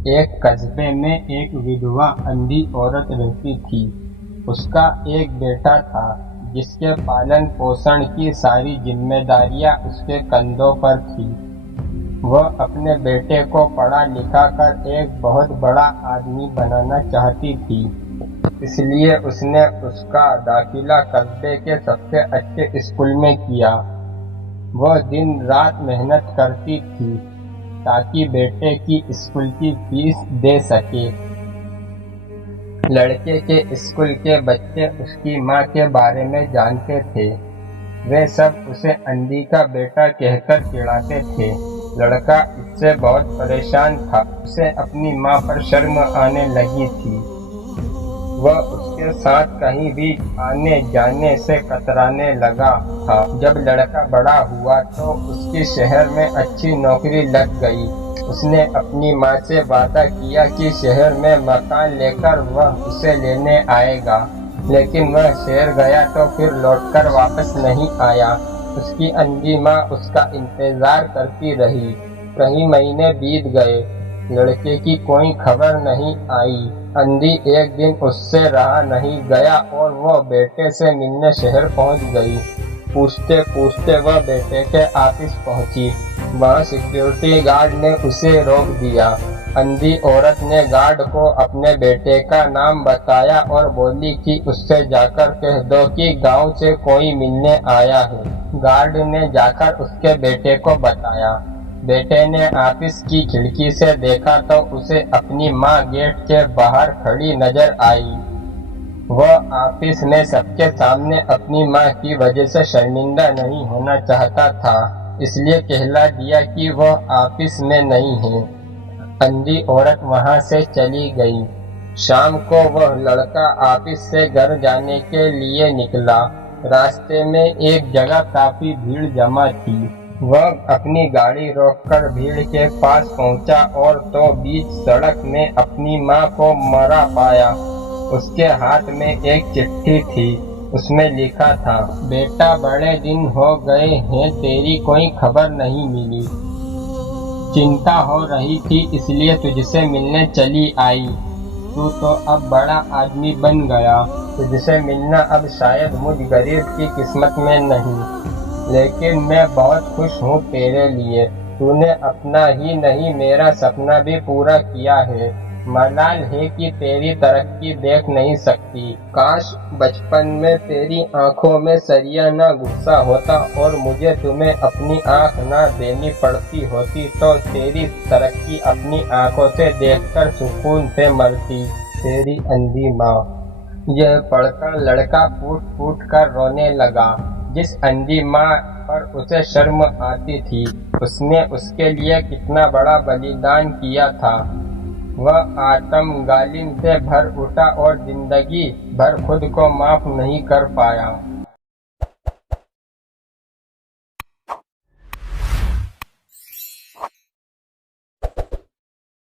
एक कस्बे में एक विधवा अंधी औरत रहती थी। उसका एक बेटा था जिसके पालन पोषण की सारी जिम्मेदारियां उसके कंधों पर थी। वह अपने बेटे को पढ़ा लिखा कर एक बहुत बड़ा आदमी बनाना चाहती थी, इसलिए उसने उसका दाखिला कस्बे के सबसे अच्छे स्कूल में किया। वह दिन रात मेहनत करती थी ताकि बेटे की स्कूल की फीस दे सके। लड़के के स्कूल के बच्चे उसकी माँ के बारे में जानते थे। वे सब उसे अंधी का बेटा कहकर चिढ़ाते थे। लड़का इससे बहुत परेशान था। उसे अपनी माँ पर शर्म आने लगी थी। वह उसके साथ कहीं भी आने जाने से कतराने लगा था। जब लड़का बड़ा हुआ तो उसकी शहर में अच्छी नौकरी लग गई। उसने अपनी माँ से वादा किया कि शहर में मकान लेकर वह उसे लेने आएगा, लेकिन वह शहर गया तो फिर लौटकर वापस नहीं आया। उसकी अंधी माँ उसका इंतजार करती रही। कई महीने बीत गए, लड़के की कोई खबर नहीं आई। अंधी एक दिन उससे रहा नहीं गया और वह बेटे से मिलने शहर पहुंच गई। पूछते पूछते वह बेटे के ऑफिस पहुंची। वहां सिक्योरिटी गार्ड ने उसे रोक दिया। अंधी औरत ने गार्ड को अपने बेटे का नाम बताया और बोली कि उससे जाकर कह दो कि गांव से कोई मिलने आया है। गार्ड ने जाकर उसके बेटे को बताया। बेटे ने ऑफिस की खिड़की से देखा तो उसे अपनी माँ गेट के बाहर खड़ी नजर आई। वह ऑफिस में सबके सामने अपनी माँ की वजह से शर्मिंदा नहीं होना चाहता था, इसलिए कहला दिया कि वह ऑफिस में नहीं है। अंधी औरत वहां से चली गई। शाम को वह लड़का ऑफिस से घर जाने के लिए निकला। रास्ते में एक जगह काफी भीड़ जमा थी। वह अपनी गाड़ी रोककर भीड़ के पास पहुंचा और तो बीच सड़क में अपनी माँ को मरा पाया। उसके हाथ में एक चिट्ठी थी। उसमें लिखा था, बेटा बड़े दिन हो गए हैं, तेरी कोई खबर नहीं मिली। चिंता हो रही थी इसलिए तुझसे मिलने चली आई। तू तो अब बड़ा आदमी बन गया। तुझसे मिलना अब शायद मुझ गरीब की किस्मत में नहीं, लेकिन मैं बहुत खुश हूँ तेरे लिए। तूने अपना ही नहीं मेरा सपना भी पूरा किया है। मलाल है कि तेरी तरक्की देख नहीं सकती। काश बचपन में तेरी आंखों में सरिया न गुस्सा होता और मुझे तुम्हें अपनी आंख न देनी पड़ती होती तो तेरी तरक्की अपनी आंखों से देखकर सुकून से मरती। तेरी अंधी माँ। यह पढ़कर लड़का फूट फूट कर रोने लगा। जिस अंधी माँ पर उसे शर्म आती थी, उसने उसके लिए कितना बड़ा बलिदान किया था। वह आत्मगालिन से भर उठा और जिंदगी भर खुद को माफ नहीं कर पाया।